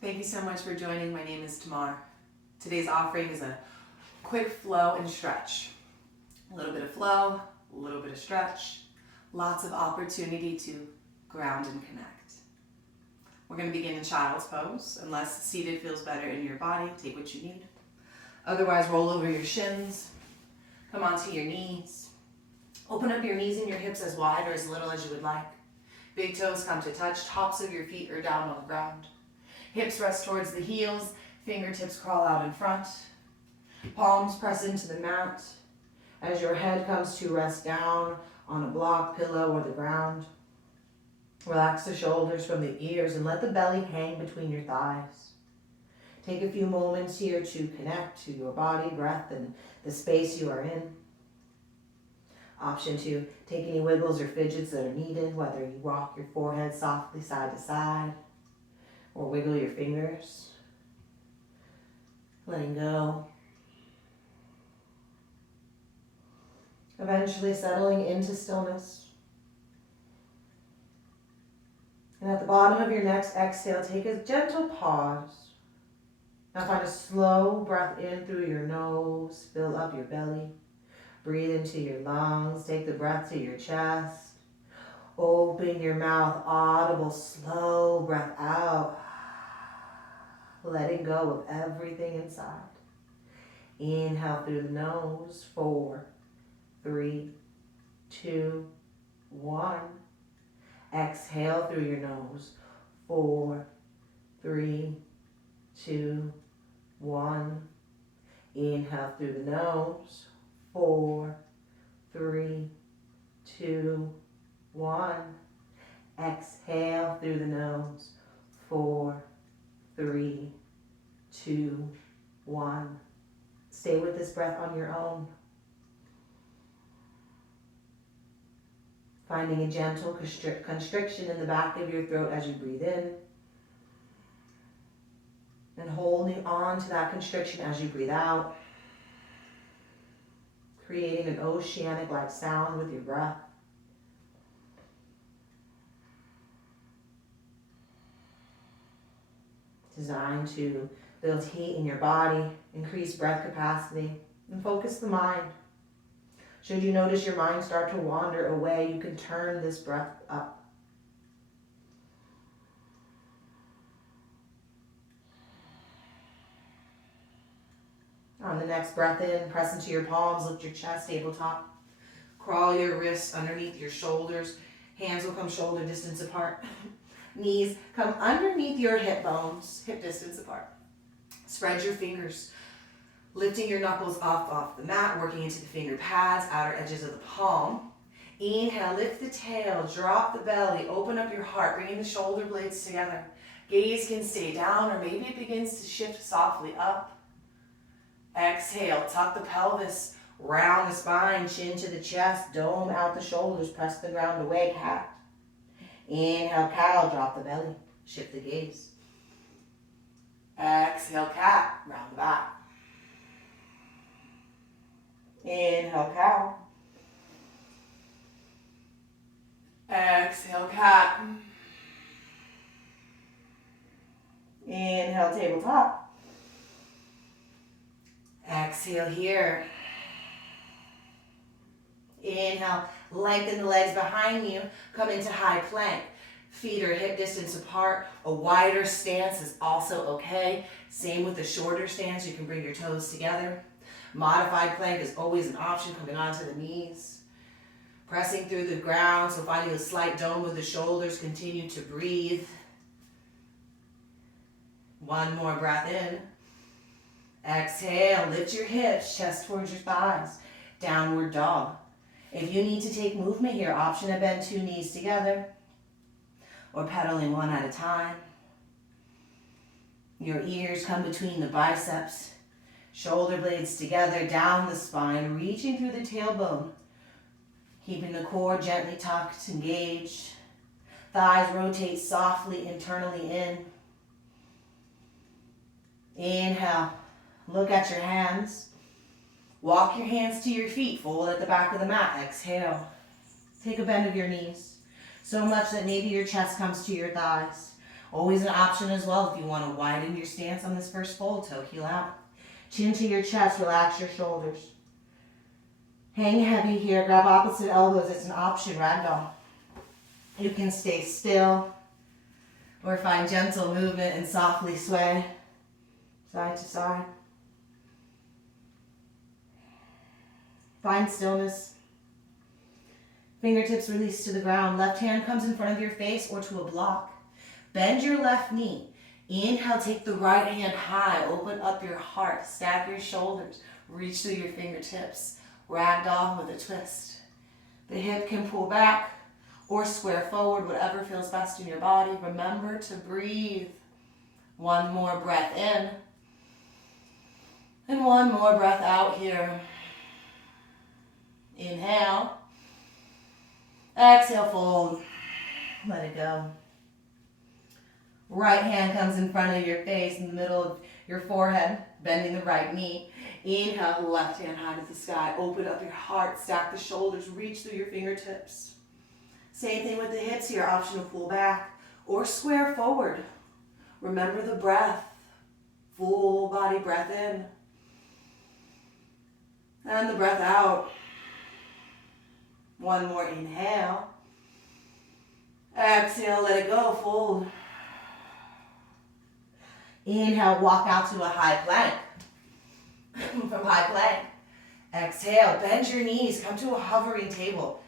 Thank you so much for joining. My name is Tamar. Today's offering is a quick flow and stretch. A little bit of flow, a little bit of stretch, lots of opportunity to ground and connect. We're going to begin in child's pose. Unless seated feels better in your body, take what you need. Otherwise, roll over your shins, come onto your knees. Open up your knees and your hips as wide or as little as you would like. Big toes come to touch, tops of your feet are down on the ground. Hips rest towards the heels, fingertips crawl out in front. Palms press into the mat as your head comes to rest down on a block, pillow, or the ground. Relax the shoulders from the ears and let the belly hang between your thighs. Take a few moments here to connect to your body, breath, and the space you are in. Option 2, take any wiggles or fidgets that are needed, whether you rock your forehead softly side to side or wiggle your fingers. Letting go. Eventually settling into stillness. And at the bottom of your next exhale, take a gentle pause. Now find a slow breath in through your nose, fill up your belly. Breathe into your lungs, take the breath to your chest. Open your mouth, audible, slow breath out. Letting go of everything inside. Inhale through the nose, 4, 3, 2, 1. Exhale through your nose, 4, 3, 2, 1. Inhale through the nose, 4, 3, 2, 1. Exhale through the nose, 4, 3, 2, 1. Stay with this breath on your own. Finding a gentle constriction in the back of your throat as you breathe in. And holding on to that constriction as you breathe out. Creating an oceanic-like sound with your breath. Designed to build heat in your body, increase breath capacity, and focus the mind. Should you notice your mind start to wander away, you can turn this breath up. On the next breath in, press into your palms, lift your chest, tabletop. Crawl your wrists underneath your shoulders. Hands will come shoulder distance apart. Knees come underneath your hip bones, hip distance apart. Spread your fingers, lifting your knuckles off the mat, working into the finger pads, outer edges of the palm. Inhale, lift the tail, drop the belly, open up your heart, bringing the shoulder blades together. Gaze can stay down or maybe it begins to shift softly up. Exhale, tuck the pelvis, round the spine, chin to the chest, dome out the shoulders, press the ground away, cat. Inhale, cow, drop the belly, shift the gaze. Exhale, cat, round the back. Inhale, cow. Exhale, cat. Inhale, tabletop. Exhale here. Inhale, lengthen the legs behind you. Come into high plank. Feet are hip distance apart. A wider stance is also okay. Same with the shorter stance. You can bring your toes together. Modified plank is always an option, coming onto the knees. Pressing through the ground, so finding a slight dome with the shoulders. Continue to breathe. One more breath in. Exhale, lift your hips, chest towards your thighs. Downward dog. If you need to take movement here, option to bend 2 knees together or pedaling one at a time. Your ears come between the biceps, shoulder blades together, down the spine, reaching through the tailbone, keeping the core gently tucked, engaged. Thighs rotate softly internally in. Inhale, look at your hands. Walk your hands to your feet, fold at the back of the mat. Exhale. Take a bend of your knees, so much that maybe your chest comes to your thighs. Always an option as well if you want to widen your stance on this first fold. Toe heel out. Chin to your chest, relax your shoulders. Hang heavy here, grab opposite elbows. It's an option, ragdoll. You can stay still or find gentle movement and softly sway side to side. Find stillness. Fingertips release to the ground. Left hand comes in front of your face or to a block. Bend your left knee. Inhale, take the right hand high. Open up your heart. Stack your shoulders. Reach through your fingertips. Ragdoll with a twist. The hip can pull back or square forward, whatever feels best in your body. Remember to breathe. One more breath in. And one more breath out here. Inhale. Exhale, fold. Let it go. Right hand comes in front of your face, in the middle of your forehead, bending the right knee. Inhale, left hand high to the sky. Open up your heart, stack the shoulders, reach through your fingertips. Same thing with the hips here, option to pull back or square forward. Remember the breath. Full body breath in. And the breath out. One more inhale. Exhale, let it go, fold. Inhale, walk out to a high plank. From high plank, exhale, bend your knees, come to a hovering table.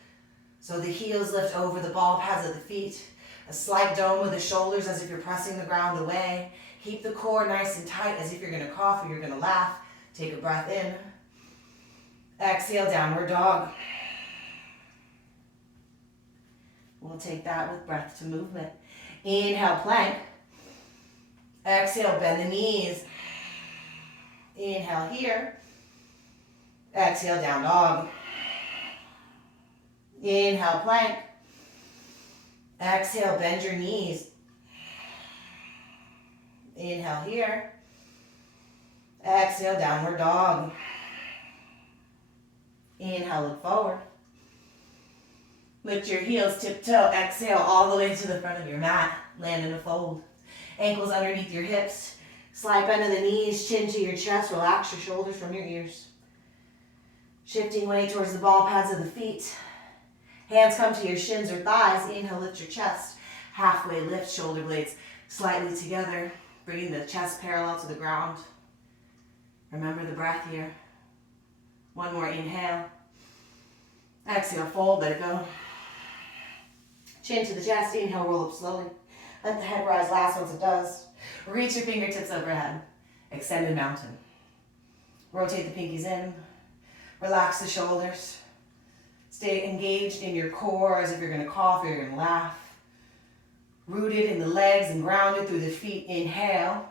So the heels lift over the ball pads of the feet. A slight dome with the shoulders as if you're pressing the ground away. Keep the core nice and tight as if you're gonna cough or you're gonna laugh. Take a breath in. Exhale, downward dog. We'll take that with breath to movement. Inhale, plank. Exhale, bend the knees. Inhale here. Exhale, down dog. Inhale, plank. Exhale, bend your knees. Inhale here. Exhale, downward dog. Inhale, look forward. Lift your heels, tiptoe, exhale all the way to the front of your mat. Land in a fold. Ankles underneath your hips. Slide bend of the knees, chin to your chest. Relax your shoulders from your ears. Shifting weight towards the ball pads of the feet. Hands come to your shins or thighs. Inhale, lift your chest. Halfway lift, shoulder blades slightly together. Bringing the chest parallel to the ground. Remember the breath here. One more inhale. Exhale, fold, let it go. Chin to the chest, inhale, roll up slowly. Let the head rise last once it does. Reach your fingertips overhead. Extended mountain. Rotate the pinkies in. Relax the shoulders. Stay engaged in your core as if you're going to cough or you're going to laugh. Rooted in the legs and grounded through the feet. Inhale.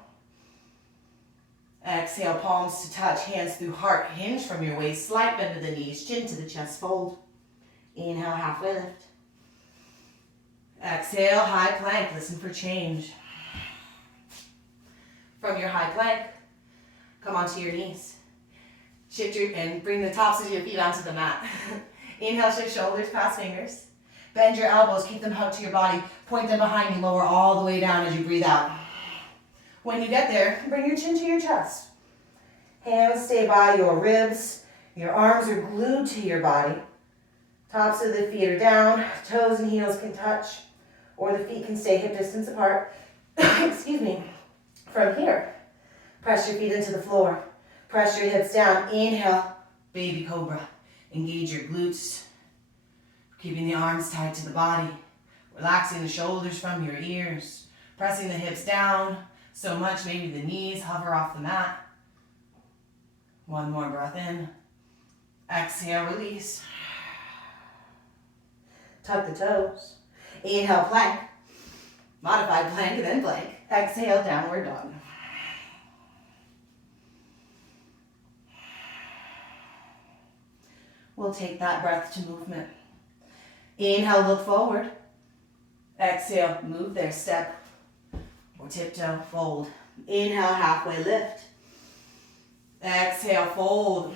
Exhale, palms to touch, hands through heart. Hinge from your waist. Slight bend of the knees. Chin to the chest, fold. Inhale, halfway lift. Exhale, high plank. Listen for change. From your high plank, come onto your knees. Shift and bring the tops of your feet onto the mat. Inhale, shift shoulders past fingers. Bend your elbows, keep them hugged to your body. Point them behind you, lower all the way down as you breathe out. When you get there, bring your chin to your chest. Hands stay by your ribs. Your arms are glued to your body. Tops of the feet are down. Toes and heels can touch, or the feet can stay hip distance apart. Excuse me. From here, press your feet into the floor. Press your hips down. Inhale, baby cobra. Engage your glutes. Keeping the arms tied to the body. Relaxing the shoulders from your ears. Pressing the hips down so much maybe the knees hover off the mat. One more breath in. Exhale, release. Tuck the toes. Inhale, plank. Modified plank and then plank. Exhale, downward dog. We'll take that breath to movement. Inhale, look forward. Exhale, move there, step or tiptoe, fold. Inhale, halfway lift. Exhale, fold.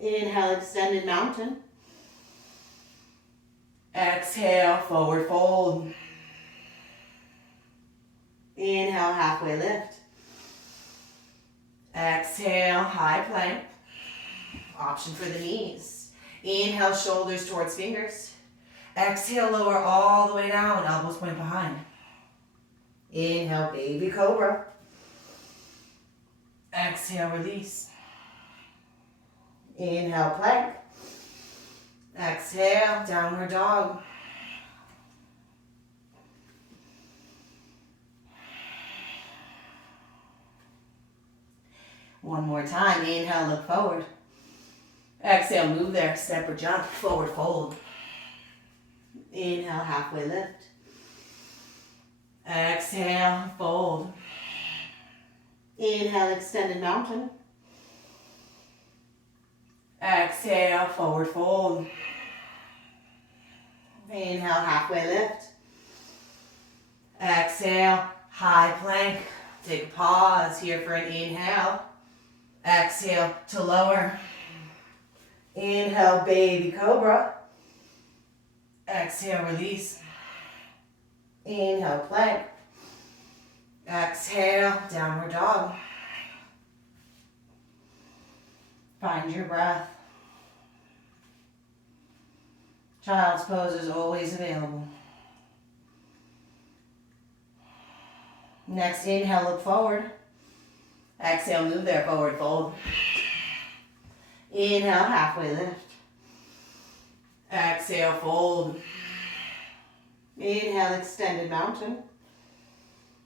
Inhale, extended mountain. Exhale, forward fold. Inhale, halfway lift. Exhale, high plank. Option for the knees. Inhale, shoulders towards fingers. Exhale, lower all the way down, elbows point behind. Inhale, baby cobra. Exhale, release. Inhale, plank. Exhale, downward dog. One more time. Inhale, look forward. Exhale, move there. Step or jump. Forward fold. Inhale, halfway lift. Exhale, fold. Inhale, extended mountain. Exhale, forward fold. Inhale, halfway lift. Exhale, high plank. Take a pause here for an inhale. Exhale to lower. Inhale, baby cobra. Exhale, release. Inhale, plank. Exhale, downward dog. Find your breath. Child's pose is always available. Next inhale, look forward. Exhale, move there, forward fold. Inhale, halfway lift. Exhale, fold. Inhale, extended mountain.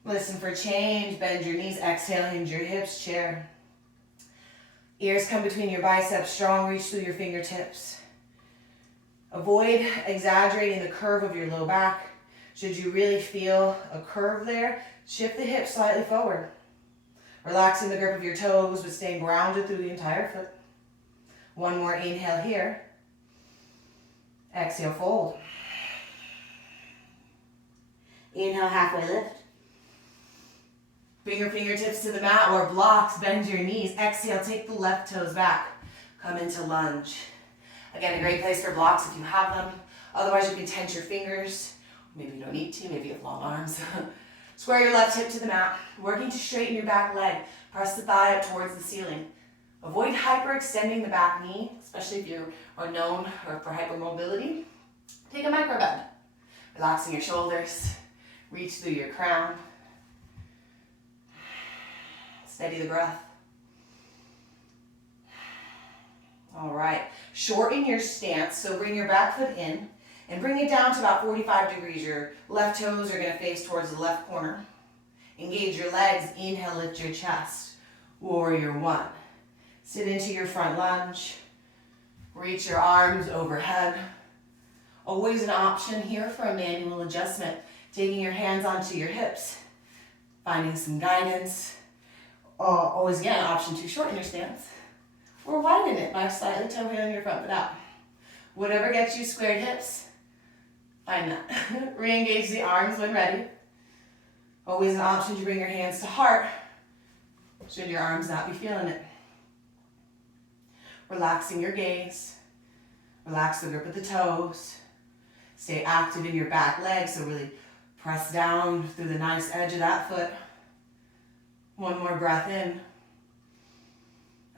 Listen for change. Bend your knees. Exhale, hinge your hips, chair. Ears come between your biceps, strong, reach through your fingertips. Avoid exaggerating the curve of your low back. Should you really feel a curve there, shift the hips slightly forward. Relaxing the grip of your toes, but staying grounded through the entire foot. One more inhale here. Exhale, fold. Inhale, halfway lift. Bring your fingertips to the mat or blocks, bend your knees. Exhale, take the left toes back. Come into lunge. Again, a great place for blocks if you have them. Otherwise, you can tense your fingers. Maybe you don't need to, maybe you have long arms. Square your left hip to the mat, working to straighten your back leg. Press the thigh up towards the ceiling. Avoid hyperextending the back knee, especially if you are known for hypermobility. Take a micro bend. Relaxing your shoulders. Reach through your crown. Steady the breath. All right. Shorten your stance, so bring your back foot in and bring it down to about 45 degrees. Your left toes are going to face towards the left corner. Engage your legs. Inhale, lift your chest. Warrior one. Sit into your front lunge. Reach your arms overhead. Always an option here for a manual adjustment. Taking your hands onto your hips. Finding some guidance. Always again, an option to shorten your stance. Or widen it by slightly toe heeling your front foot out. Whatever gets you squared hips, find that. Re-engage the arms when ready. Always an option to bring your hands to heart, should your arms not be feeling it. Relaxing your gaze. Relax the grip of the toes. Stay active in your back leg, so really press down through the nice edge of that foot. One more breath in.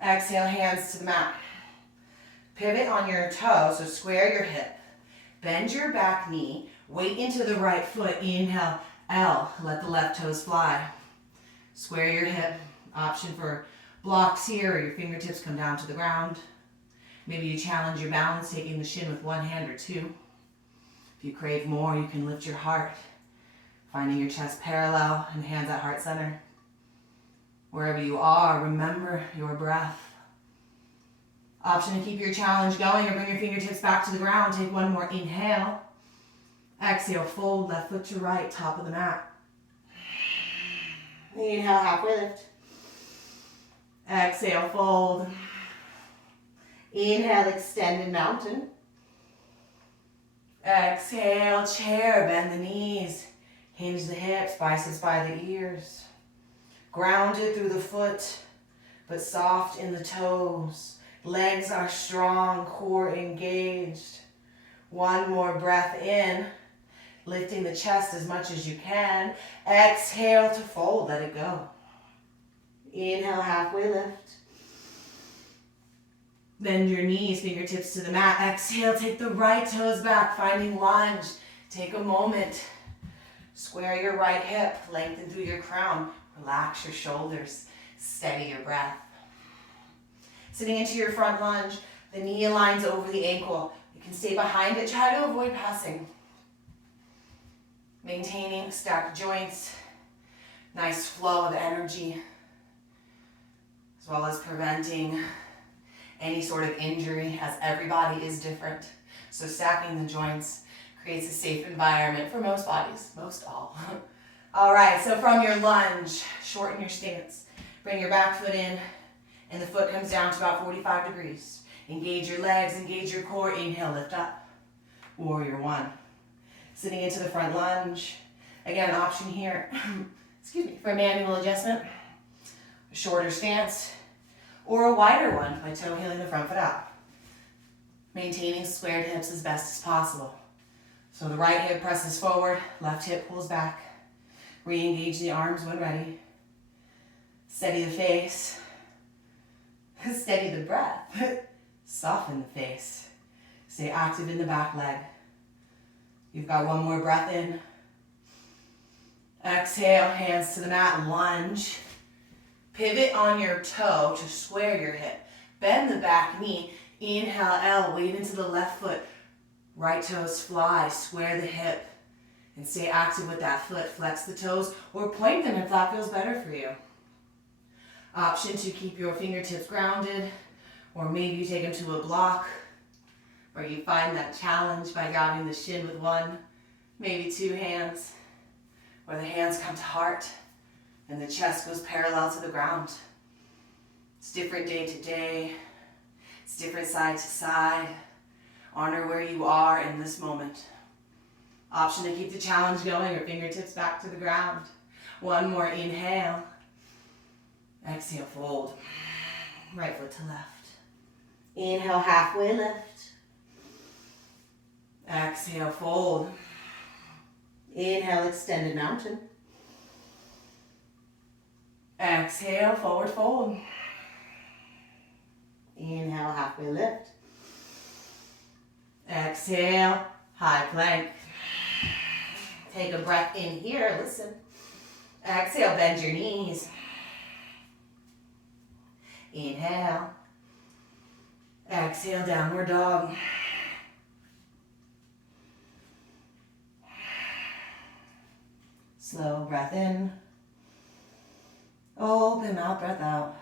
Exhale, hands to the mat. Pivot on your toe, so square your hip. Bend your back knee. Weight into the right foot. Inhale, L. Let the left toes fly. Square your hip. Option for blocks here, or your fingertips come down to the ground. Maybe you challenge your balance, taking the shin with one hand or two. If you crave more, you can lift your heart, finding your chest parallel and hands at heart center. Wherever you are, remember your breath. Option to keep your challenge going or bring your fingertips back to the ground. Take one more inhale. Exhale, fold left foot to right, top of the mat. Inhale, halfway lift. Exhale, fold. Inhale, extended mountain. Exhale, chair, bend the knees. Hinge the hips, biceps by the ears. Grounded through the foot, but soft in the toes. Legs are strong, core engaged. One more breath in. Lifting the chest as much as you can. Exhale to fold, let it go. Inhale, halfway lift. Bend your knees, fingertips to the mat. Exhale, take the right toes back, finding lunge. Take a moment. Square your right hip, lengthen through your crown. Relax your shoulders, steady your breath. Sitting into your front lunge, the knee aligns over the ankle. You can stay behind it, try to avoid passing. Maintaining stacked joints, nice flow of energy, as well as preventing any sort of injury, as every body is different. So stacking the joints creates a safe environment for most bodies, most all. All right, so from your lunge, shorten your stance. Bring your back foot in, and the foot comes down to about 45 degrees. Engage your legs, engage your core. Inhale, lift up. Warrior one. Sitting into the front lunge. Again, an option here, excuse me, for a manual adjustment, a shorter stance, or a wider one by toe heeling the front foot out. Maintaining squared hips as best as possible. So the right hip presses forward, left hip pulls back. Re-engage the arms when ready. Steady the face. Steady the breath. Soften the face. Stay active in the back leg. You've got one more breath in. Exhale, hands to the mat, lunge. Pivot on your toe to square your hip. Bend the back knee. Inhale, L, weight into the left foot. Right toes fly, square the hip. And stay active with that foot. Flex the toes or point them if that feels better for you. Option to keep your fingertips grounded, or maybe you take them to a block, or you find that challenge by grabbing the shin with one, maybe two hands, or the hands come to heart and the chest goes parallel to the ground. It's different day to day. It's different side to side. Honor where you are in this moment. Option to keep the challenge going, or fingertips back to the ground. One more inhale. Exhale, fold. Right foot to left. Inhale, halfway lift. Exhale, fold. Inhale, extended mountain. Exhale, forward fold. Inhale, halfway lift. Exhale, high plank. Take a breath in here, listen. Exhale, bend your knees. Inhale. Exhale, downward dog. Slow breath in. Open mouth, breath out.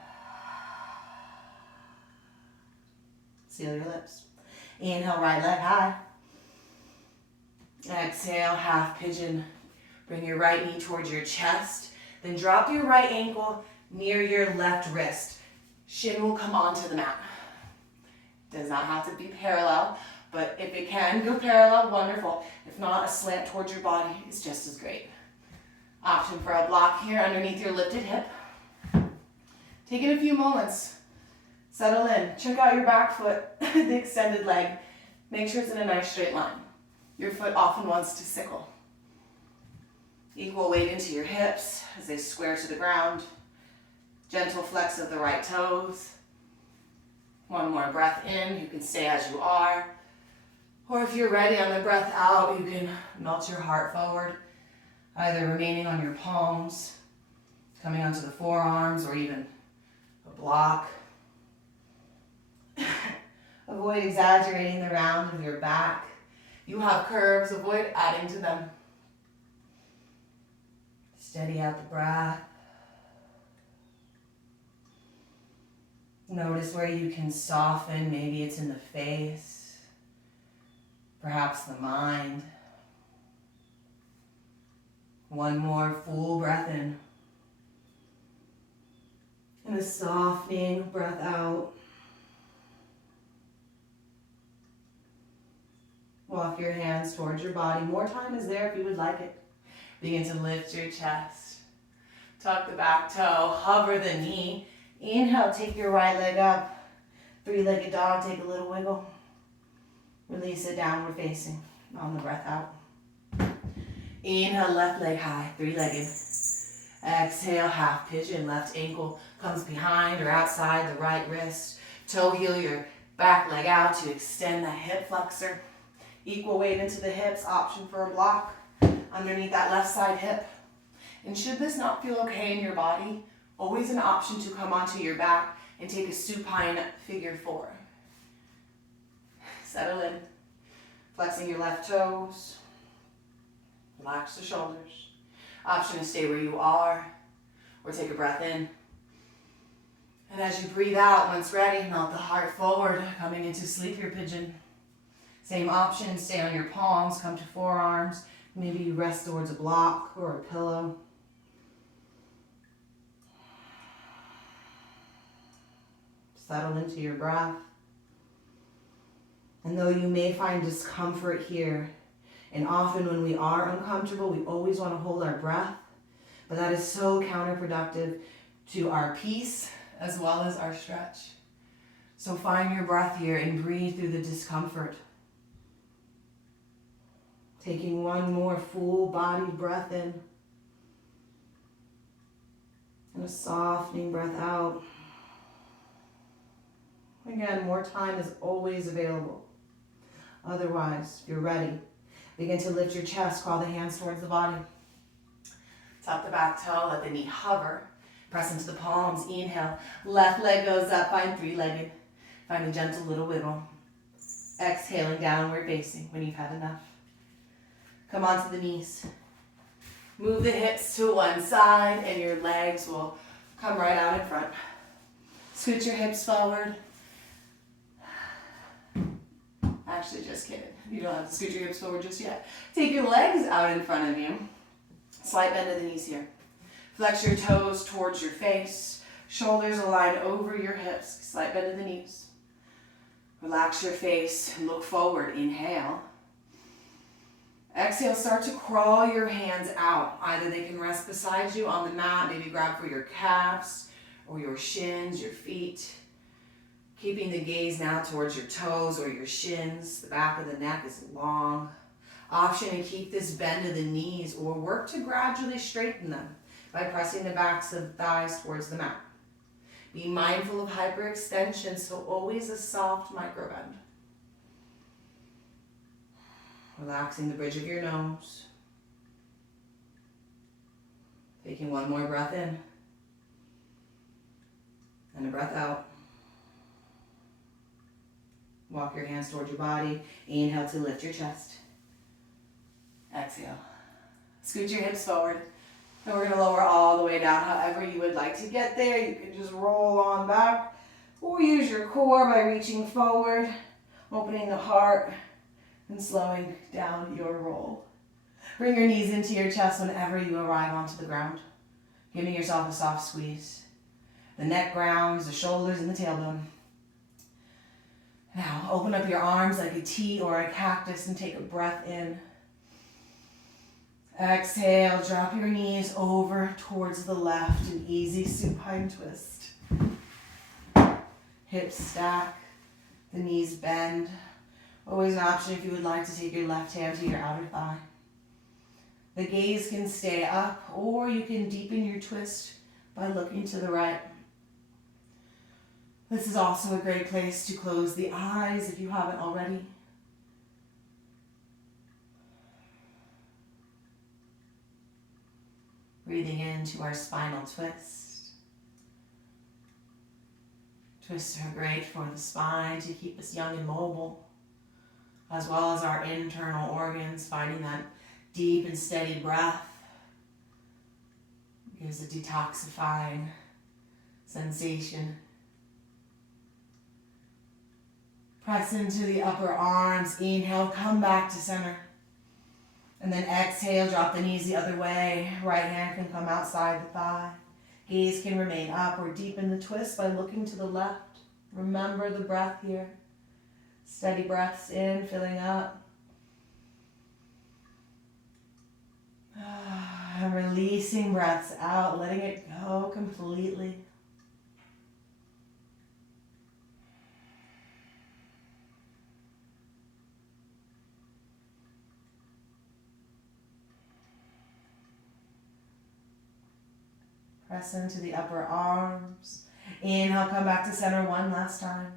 Seal your lips. Inhale, right leg high. Exhale, half pigeon. Bring your right knee towards your chest. Then drop your right ankle near your left wrist. Shin will come onto the mat. Does not have to be parallel, but if it can go parallel, wonderful. If not, a slant towards your body is just as great. Option for a block here underneath your lifted hip. Take it a few moments. Settle in. Check out your back foot, the extended leg. Make sure it's in a nice straight line. Your foot often wants to sickle. Equal weight into your hips as they square to the ground. Gentle flex of the right toes. One more breath in. You can stay as you are. Or if you're ready on the breath out, you can melt your heart forward, either remaining on your palms, coming onto the forearms, or even a block. Avoid exaggerating the round of your back. You have curves, avoid adding to them. Steady out the breath. Notice where you can soften. Maybe it's in the face, perhaps the mind. One more full breath in. And a softening breath out. Walk your hands towards your body. More time is there if you would like it. Begin to lift your chest. Tuck the back toe. Hover the knee. Inhale, take your right leg up. Three-legged dog, take a little wiggle. Release it, downward facing on the breath out. Inhale, left leg high, three-legged. Exhale, half pigeon, left ankle comes behind or outside the right wrist. Toe heel your back leg out to extend that hip flexor. Equal weight into the hips, option for a block underneath that left side hip. And should this not feel okay in your body, always an option to come onto your back and take a supine figure four. Settle in, flexing your left toes, relax the shoulders. Option to stay where you are or take a breath in. And as you breathe out, once ready, melt the heart forward, coming into sleepier pigeon. Same option, stay on your palms, come to forearms. Maybe you rest towards a block or a pillow. Settle into your breath. And though you may find discomfort here, and often when we are uncomfortable, we always want to hold our breath, but that is so counterproductive to our peace as well as our stretch. So find your breath here and breathe through the discomfort. Taking one more full body breath in, and a softening breath out. Again, more time is always available. Otherwise, if you're ready, begin to lift your chest, crawl the hands towards the body. Tuck the back toe, let the knee hover. Press into the palms, inhale. Left leg goes up, find three-legged. Find a gentle little wiggle. Exhaling, downward facing when you've had enough. Come onto the knees. Move the hips to one side and your legs will come right out in front. Scoot your hips forward. Actually, just kidding. You don't have to scoot your hips forward just yet. Take your legs out in front of you. Slight bend of the knees here. Flex your toes towards your face. Shoulders aligned over your hips. Slight bend of the knees. Relax your face. Look forward. Inhale. Exhale, start to crawl your hands out. Either they can rest beside you on the mat, maybe grab for your calves or your shins, your feet. Keeping the gaze now towards your toes or your shins. The back of the neck is long. Option to keep this bend of the knees or work to gradually straighten them by pressing the backs of the thighs towards the mat. Be mindful of hyperextension, so always a soft micro bend. Relaxing the bridge of your nose. Taking one more breath in. And a breath out. Walk your hands towards your body. Inhale to lift your chest. Exhale. Scoot your hips forward. And we're going to lower all the way down however you would like to get there. You can just roll on back or use your core by reaching forward, opening the heart, and slowing down your roll. Bring your knees into your chest whenever you arrive onto the ground, giving yourself a soft squeeze. The neck grounds, the shoulders, and the tailbone. Now, open up your arms like a T or a cactus and take a breath in. Exhale, drop your knees over towards the left, an easy supine twist. Hips stack, the knees bend. Always an option if you would like to take your left hand to your outer thigh. The gaze can stay up, or you can deepen your twist by looking to the right. This is also a great place to close the eyes if you haven't already. Breathing into our spinal twist. Twists are great for the spine to keep us young and mobile, as well as our internal organs, finding that deep and steady breath gives a detoxifying sensation. Press into the upper arms. Inhale, come back to center. And then exhale, drop the knees the other way. Right hand can come outside the thigh. Gaze can remain up or deepen the twist by looking to the left. Remember the breath here. Steady breaths in, filling up. And releasing breaths out, letting it go completely. Press into the upper arms. Inhale, come back to center one last time.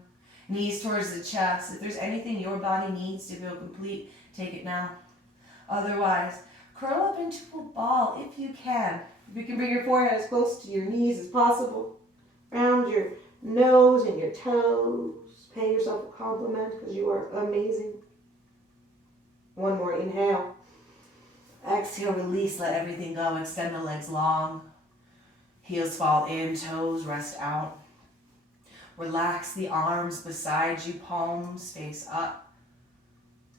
Knees towards the chest. If there's anything your body needs to feel complete, take it now. Otherwise, curl up into a ball if you can. If you can bring your forehead as close to your knees as possible. Round your nose and your toes. Pay yourself a compliment because you are amazing. One more, inhale. Exhale, release, let everything go. Extend the legs long. Heels fall in, toes rest out. Relax the arms beside you, palms face up.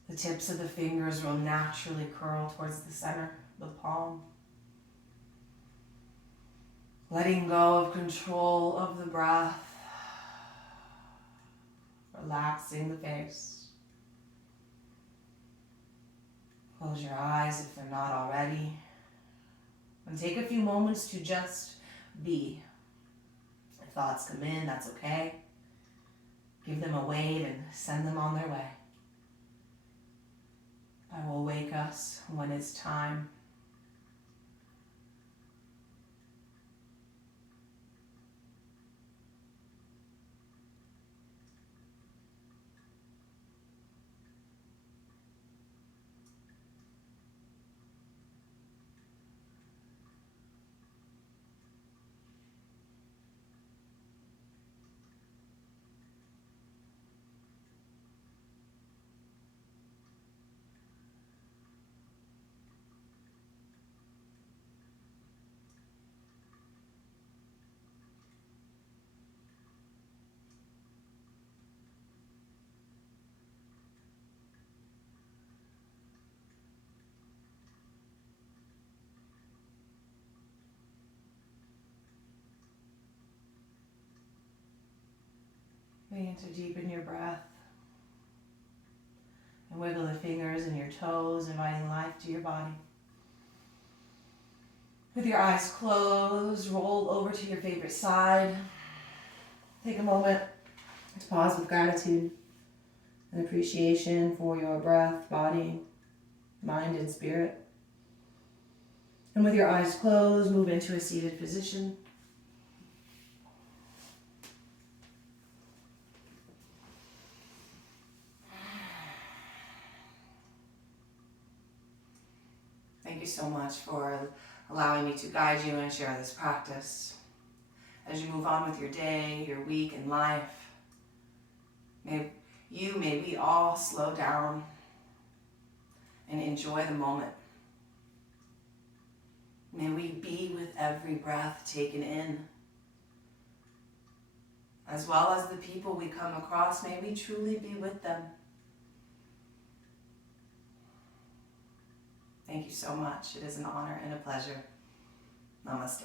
The tips of the fingers will naturally curl towards the center, the palm. Letting go of control of the breath. Relaxing the face. Close your eyes if they're not already. And take a few moments to just be. If thoughts come in, that's okay. Give them a wait and send them on their way. I will wake us when it's time. Begin to deepen your breath and wiggle the fingers and your toes, inviting life to your body. With your eyes closed, roll over to your favorite side. Take a moment to pause with gratitude and appreciation for your breath, body, mind, and spirit. And with your eyes closed, move into a seated position. Thank you so much for allowing me to guide you and share this practice. As you move on with your day, your week, and life, may we all slow down and enjoy the moment. May we be with every breath taken in. As well as the people we come across, may we truly be with them. Thank you so much. It is an honor and a pleasure. Namaste.